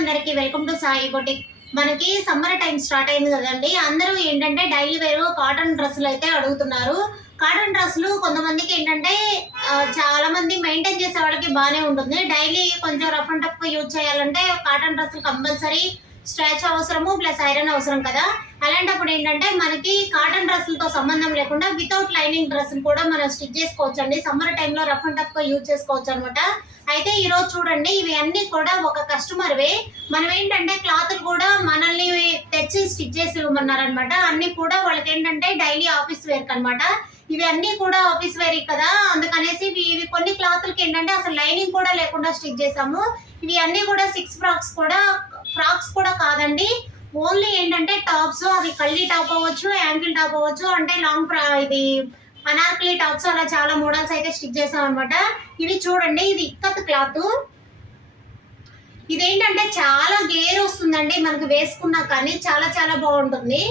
అందరికి welcome to Sai boutique. మనకి summer time start అయింది కదండి. అందరూ ఏంటంటే డైలీ వేర్ కాటన్ డ్రెస్సులు అయితే అడుగుతున్నారు. కాటన్ డ్రెస్సులు కొంతమందికి ఏంటంటే చాలా మంది మెయింటైన్ చేసే వాళ్ళకి బాగానే ఉంటుంది. డైలీ కొంచెం రఫ్ అండ్ టఫ్ గా యూజ్ చేయాలంటే కాటన్ డ్రెస్సులు కంపల్సరీ స్ట్రెచ్ అవసరము ప్లస్ ఐరన్ అవసరం కదా. అలాంటప్పుడు ఏంటంటే మనకి కాటన్ డ్రెస్సులతో సంబంధం లేకుండా వితౌట్ లైనింగ్ డ్రెస్సులు కూడా మనం స్టిచ్ చేసుకోవచ్చు అండి. సమ్మర్ టైంలో రఫ్ అండ్ టఫ్ గా యూజ్ చేసుకోవచ్చు అనమాట. అయితే ఈ రోజు చూడండి, ఇవి అన్ని కూడా ఒక కస్టమర్ వే. మనం ఏంటంటే క్లాత్ కూడా మనల్ని తెచ్చి స్టిచ్ చేసి ఇవ్వమన్నారనమాట. అన్ని కూడా వాళ్ళకి ఏంటంటే డైలీ ఆఫీస్ వేర్ అనమాట. ఇవి అన్ని కూడా ఆఫీస్ వేర్ కదా, అందుకనేసి ఇవి కొన్ని క్లాత్లకి ఏంటంటే అసలు లైనింగ్ కూడా లేకుండా స్టిచ్ చేసాము. ఇవి అన్ని కూడా 6 ఫ్రాక్స్ కూడా కాదండి. ఓన్లీ ఏంటంటే టాప్స్, అవి కళ్ళీ టాప్ అవ్వచ్చు, యాంకిల్ టాప్ అవ్వచ్చు, అంటే లాంగ్ ఇది అనార్కలి టాప్స్, అలా చాలా మోడల్స్ అయితే స్టిచ్ చేసాం అనమాట. ఇవి చూడండి, ఇది ఇక్కత్ క్లాత్. ఇదేంటంటే చాలా గేర్ వస్తుందండి మనకు వేసుకున్నా కానీ చాలా చాలా బాగుంటుంది.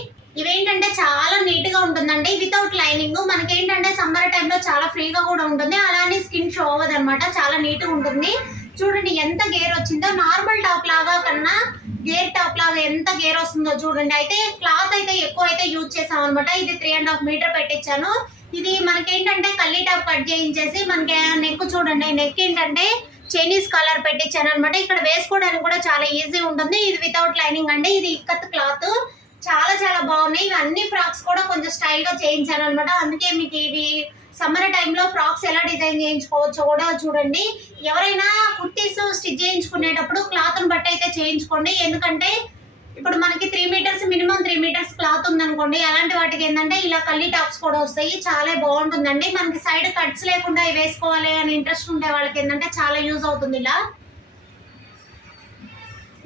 ఇవేంటంటే చాలా నీట్ గా ఉంటుందండి వితౌట్ లైనింగ్. మనకి ఏంటంటే సమ్మర్ టైంలో చాలా ఫ్రీగా కూడా ఉంటుంది, అలానే స్కిన్ షో అవ్వదు అనమాట. చాలా నీట్ గా ఉంటుంది. చూడండి ఎంత గేర్ వచ్చిందో. నార్మల్ టాప్ లాగా కన్నా గేర్ టాప్ లాగా ఎంత గేర్ వస్తుందో చూడండి. అయితే క్లాత్ అయితే ఎక్కువ అయితే యూజ్ చేసాం అనమాట. ఇది 3.5 మీటర్ పెట్టించాను. ఇది మనకి ఏంటంటే కల్లీ టాప్ కట్ చేయించేసి మనకి నెక్ చూడండి, నెక్ ఏంటంటే చైనీస్ కలర్ పెట్టించాను అనమాట. ఇక్కడ వేసుకోవడానికి కూడా చాలా ఈజీ ఉంటుంది. ఇది వితౌట్ లైనింగ్ అండి. ఇది ఇక్కత్ క్లాత్. చాలా చాలా బాగున్నాయి. ఇవి అన్ని ఫ్రాక్స్ కూడా కొంచెం స్టైల్ గా చేయించాను అనమాట. అందుకే మీకు ఇవి సమ్మర్ టైంలో ఫ్రాక్స్ ఎలా డిజైన్ చేయించుకోవచ్చో కూడా చూడండి. ఎవరైనా కుర్తీస్ స్టిచ్ చేయించుకునేటప్పుడు క్లాత్ని బట్టి అయితే చేయించుకోండి. ఎందుకంటే ఇప్పుడు మనకి 3 మీటర్స్ మినిమం 3 మీటర్స్ క్లాత్ ఉందనుకోండి, అలాంటి వాటికి ఏంటంటే ఇలా కల్లీ టాప్స్ కూడా వస్తాయి. చాలా బాగుంటుందండి. మనకి సైడ్ కట్స్ లేకుండా వేసుకోవాలి అని ఇంట్రెస్ట్ ఉండే వాళ్ళకి ఏంటంటే చాలా యూజ్ అవుతుంది ఇలా.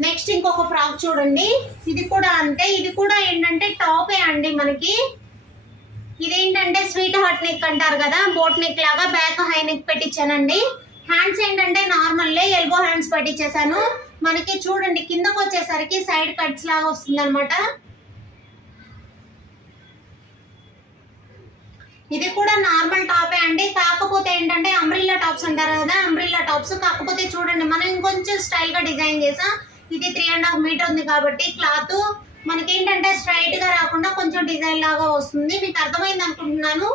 నెక్స్ట్ ఇంకొక ఫ్రాక్ చూడండి. ఇది కూడా అంతే. ఇది కూడా ఏంటంటే టాపే అండి మనకి. ఇదేంటంటే స్వీట్ హార్ట్ నెక్ అంటారు కదా, బోట్ నెక్ లాగా బ్యాక్ హై నెక్ పెట్టించానండి. హ్యాండ్స్ ఏంటంటే నార్మల్ ఎల్బో హ్యాండ్స్ పెట్టించేసాను. మనకి చూడండి కిందకు వచ్చేసరికి సైడ్ కట్స్ లాగా వస్తుంది అనమాట. ఇది కూడా నార్మల్ టాపే అండి. కాకపోతే ఏంటంటే అంబ్రిల్లా టాప్స్ అంటారు కదా, అంబ్రిల్లా టాప్స్. కాకపోతే చూడండి మనం ఇంకొంచెం స్టైల్ గా డిజైన్ చేసాం. ఇది 3.5 మీటర్ ఉంది కాబట్టి క్లాత్ మనకి ఏంటంటే స్ట్రైట్ గా రాకుండా కొంచెం డిజైన్ లాగా వస్తుంది. మీకు అర్థమైంది అనుకుంటున్నాను.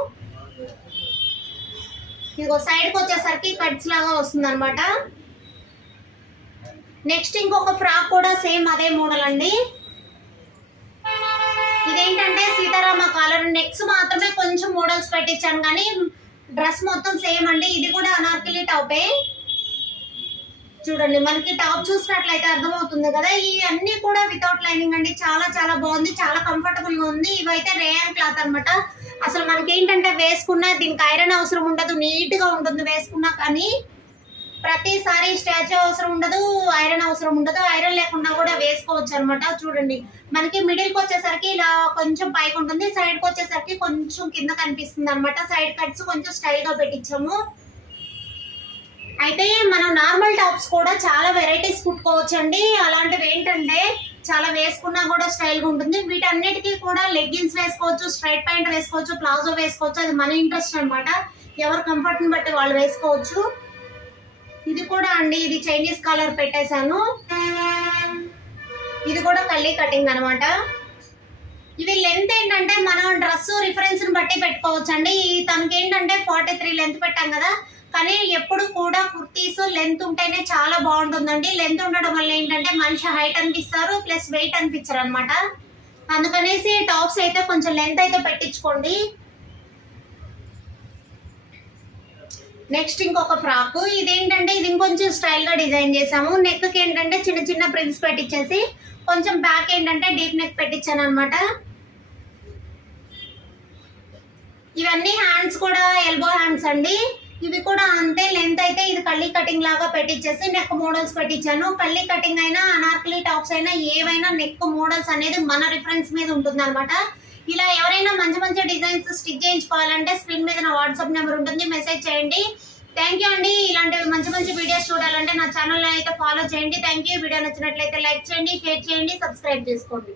ఇదిగో సైడ్కి వచ్చేసరికి కట్స్ లాగా వస్తుంది అనమాట. నెక్స్ట్ ఇంకొక ఫ్రాక్ కూడా సేమ్ అదే మోడల్ అండి. ఇదేంటంటే సీతారామ కాలర్. నెక్స్ మాత్రమే కొంచెం మోడల్స్ పెట్టించాను కానీ డ్రెస్ మొత్తం సేమ్ అండి. ఇది కూడా అనార్కలి టాపే. చూడండి మనకి టాప్ చూసినట్లయితే అర్థమవుతుంది కదా. ఇవన్నీ కూడా వితౌట్ లైనింగ్ అండి. చాలా చాలా బాగుంది, చాలా కంఫర్టబుల్ గా ఉంది. ఇవైతే రేయాన్ క్లాత్ అనమాట. అసలు మనకి ఏంటంటే వేసుకున్నా దీనికి ఐరన్ అవసరం ఉండదు, నీట్ గా ఉంటుంది వేసుకున్నా. కానీ ప్రతిసారి స్టాచ్యూ అవసరం ఉండదు, ఐరన్ అవసరం ఉండదు. ఐరన్ లేకుండా కూడా వేసుకోవచ్చు అనమాట. చూడండి మనకి మిడిల్కి వచ్చేసరికి ఇలా కొంచెం పైకి ఉంటుంది, సైడ్కి వచ్చేసరికి కొంచెం కింద కనిపిస్తుంది అనమాట. సైడ్ కట్స్ కొంచెం స్టైల్ గా పెట్టించాము. అయితే మనం నార్మల్ టాప్స్ కూడా చాలా వెరైటీస్ కుట్టుకోవచ్చు అండి. అలాంటివి ఏంటంటే చాలా వేసుకున్నా కూడా స్టైల్గా ఉంటుంది. వీటన్నిటికీ కూడా లెగ్గిన్స్ వేసుకోవచ్చు, స్ట్రైట్ ప్యాంట్ వేసుకోవచ్చు, ప్లాజో వేసుకోవచ్చు. అది మన ఇంట్రెస్ట్ అనమాట. ఎవరు కంఫర్ట్ని బట్టి వాళ్ళు వేసుకోవచ్చు. ఇది కూడా అండి, ఇది చైనీస్ కలర్ పెట్టేశాను. ఇది కూడా కల్లీ కటింగ్ అనమాట. ఇవి లెంత్ ఏంటంటే మనం డ్రెస్ రిఫరెన్స్ని బట్టి పెట్టుకోవచ్చు అండి. తనకి ఏంటంటే 43 లెంత్ పెట్టాం కదా, కానీ ఎప్పుడు కూడా కుర్తీస్ లెంత్ ఉంటేనే చాలా బాగుంటుందండి. లెంత్ ఉండడం వల్ల ఏంటంటే మనిషి హైట్ అనిపిస్తారు ప్లస్ వెయిట్ అనిపించారు అనమాట. అందుకనేసి టాప్స్ అయితే కొంచెం లెంత్ అయితే పెట్టించుకోండి. నెక్స్ట్ ఇంకొక ఫ్రాక్. ఇదేంటంటే ఇది ఇంకొంచెం స్టైల్ గా డిజైన్ చేసాము. నెక్ కి ఏంటంటే చిన్న చిన్న ప్రింట్స్ పెట్టించేసి కొంచెం బ్యాక్ ఏంటంటే డీప్ నెక్ పెట్టించాను అనమాట. ఇవన్నీ హ్యాండ్స్ కూడా ఎల్బో హ్యాండ్స్ అండి. ఇవి కూడా అంతే. లెంత్ అయితే ఇది కల్లీ కటింగ్ లాగా పెట్టించేసి నెక్ మోడల్స్ పెట్టించాను. కల్లీ కటింగ్ అయినా అనార్కలి టాప్స్ అయినా ఏవైనా నెక్ మోడల్స్ అనేది మన రిఫరెన్స్ మీద ఉంటుంది అనమాట. ఇలా ఎవరైనా మంచి మంచి డిజైన్స్ స్టిచ్ చేయించుకోవాలంటే స్క్రీన్ మీద నా వాట్సాప్ నెంబర్ ఉంటుంది, మెసేజ్ చేయండి. థ్యాంక్ యూ అండి. ఇలాంటి మంచి మంచి వీడియోస్ చూడాలంటే నా ఛానల్ అయితే ఫాలో చేయండి. Thank you. వీడియో నచ్చినట్లయితే లైక్ చేయండి, షేర్ చేయండి, సబ్స్క్రైబ్ చేసుకోండి.